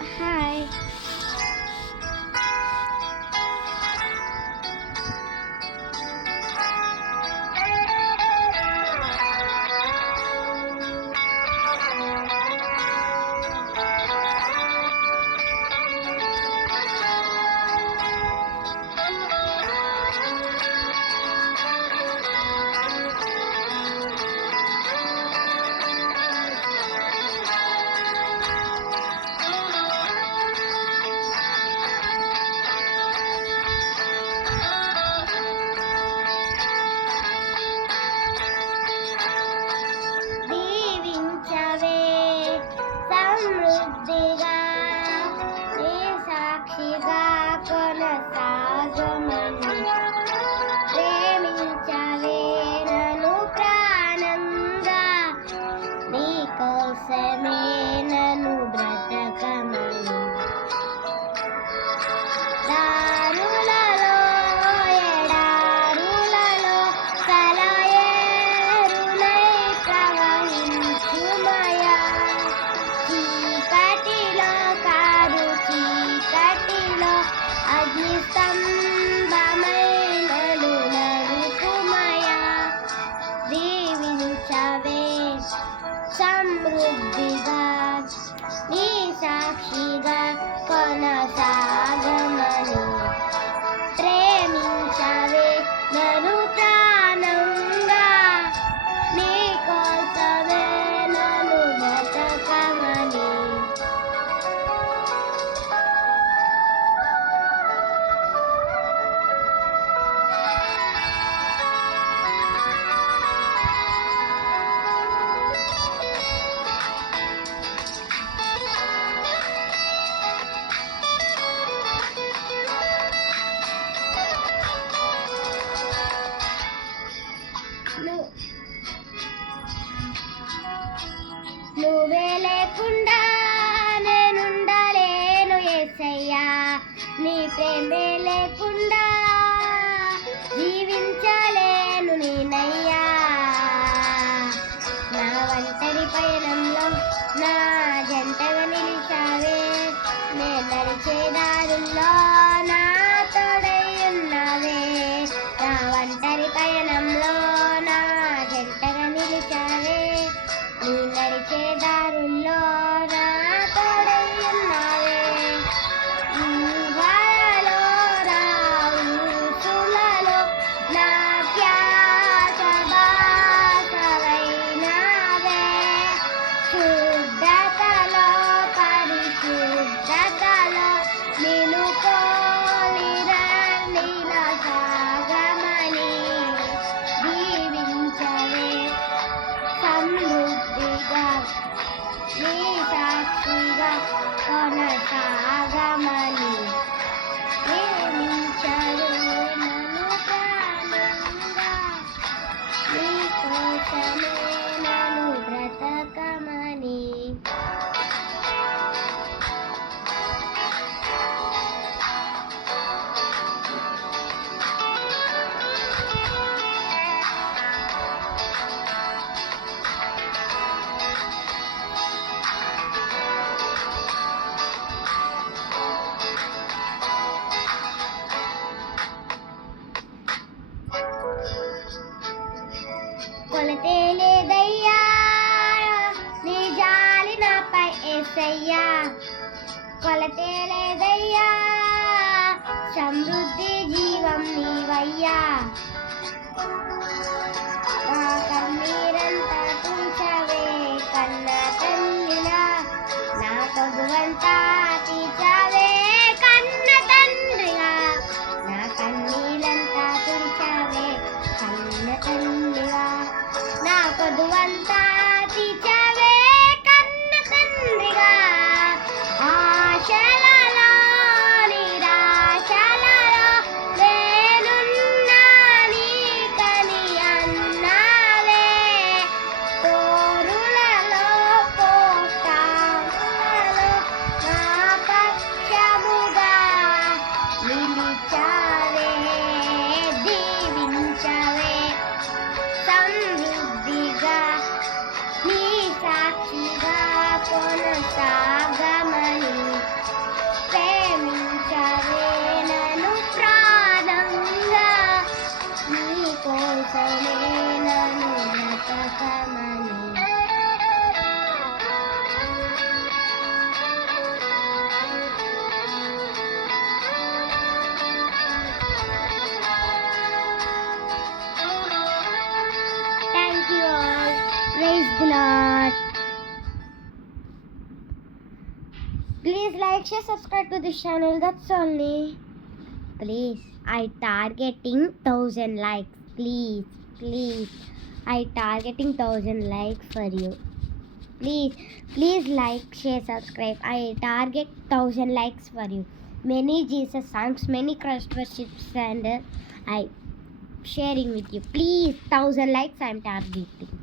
Hi. దీవించవే సమృద్ధిగా నీ సాక్షిగా కొనసాగమని ప్రేమించవే నన్ను ప్రాణంగా నీ కోసమే నన్ను బ్రతకమని దారులలో ఎడారులలో సెలయేరులై ప్రవహించుమయా చీకటిలో కారు చీకటిలో అగ్నిస్తంభమై నన్ను నడుపుమయా దీవించవే సమృద్ధిగా నీ సాక్షిగా కొనసాగమని ప్రేమించవే నన్ను ప్రాణంగా నీ కోసమే నన్ను బ్రతకమని ను- నువ్వే లేకుండా నేనుండలేను యేసయ్యా నీ ప్రేమే లేకుండా జీవించలేను నేనయ్యా నా ఒంటరి పయనంలో నా జంటగా నిలిచావే నే నడిచే దారుల్లో నా తోడై ఉన్నావే నా ఒంటరి పయనంలో నా జంటగా నిలిచావే నీ నడిచే దారుల్లో నా తోడై ఉన్నావే ఊహలలో రావుసులలో నా ధ్యాస బాసవైనావే శుద్ధతలో పరిశుద్ధతలో నిన్ను పోలిన నీల సాగమని దీవించవే సమృద్ధిగా నీ సాక్షిగా కొనసాగమని ప్రేమించవే నన్ను ప్రాణంగా నీ కోసమే నన్ను బ్రతకమని కొలతే లేదయ్యా నీ జాలి నాపై యేసయ్యా కొలతే లేదయ్యా సమృద్ధి జీవం నీవయ్యా నా కన్నీరంతా తుడిచవే కన్న తల్లిలా నా కొదువంతా తీర్చవే కన్న తండ్రిగా నా కన్నీలంతా తుడిచవే కన్న తల్లిగా నా కొదువంతా తీర్చవే కన్న తండ్రిగా ఆశలలో నిరాశలలో నేనున్నా నీకని అన్నావే తోరులలో పోటాములలో నా Please like, share, subscribe to this channel. That's only. Please, I targeting 1,000 likes. Please. I targeting 1,000 likes for you. Please like, share, subscribe. I target 1,000 likes for you. Many Jesus songs, many Christ worships, and I sharing with you. Please, 1,000 likes I'm targeting.